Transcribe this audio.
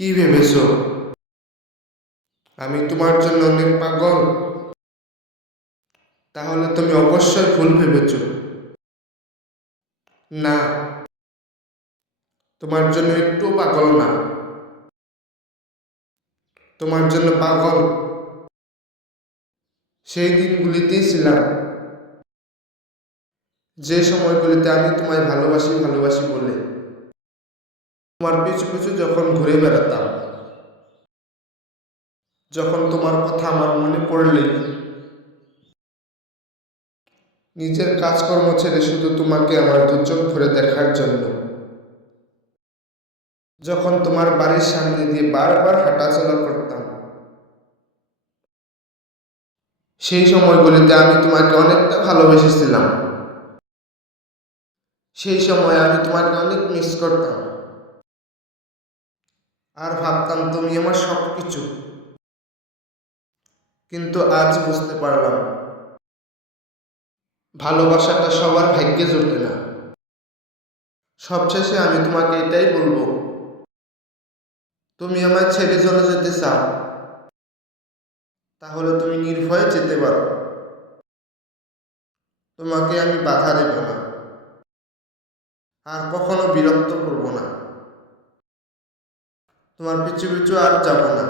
কি ভেবেছো আমি তোমার জন্য অনেক পাগল? তাহলে তুমি অবশ্যই ভুল ভেবেছো। না, তোমার জন্য একটু পাগল না। তোমার জন্য পাগল সেই দিনগুলিতেই ছিলাম, যে সময়গুলিতে আমি তোমায় ভালোবাসি ভালোবাসি বলে তোমার পিছু পিছু যখন ঘুরে বেড়াতাম, যখন তোমার কথা আমার মনে পড়লে নিজের কাজকর্ম ছেড়ে শুধু তোমাকে আমার দু চোখ ভরে দেখার জন্য, যখন তোমার বাড়ির সামনে দিয়ে বারবার হাঁটাচলা করতাম, সেই সময়গুলিতে আমি তোমাকে অনেকটা ভালোবেসেছিলাম। সেই সময় আমি তোমাকে অনেক মিস করতাম আর ভাবতাম তুমি আমার সব কিছু। কিন্তু আজ বুঝতে পারলাম ভালোবাসাটা সবার ভাগ্যে জোটে না। সবশেষে আমি তোমাকে এটাই বলবো, তুমি আমায় ছেড়ে চলে যেতে চাও, তাহলে তুমি নির্ভয়ে যেতে পারো। তোমাকে আমি বাধা দেব না, আর কখনো বিরক্ত করব না, তোমার পিছু পিছু আর যাব না।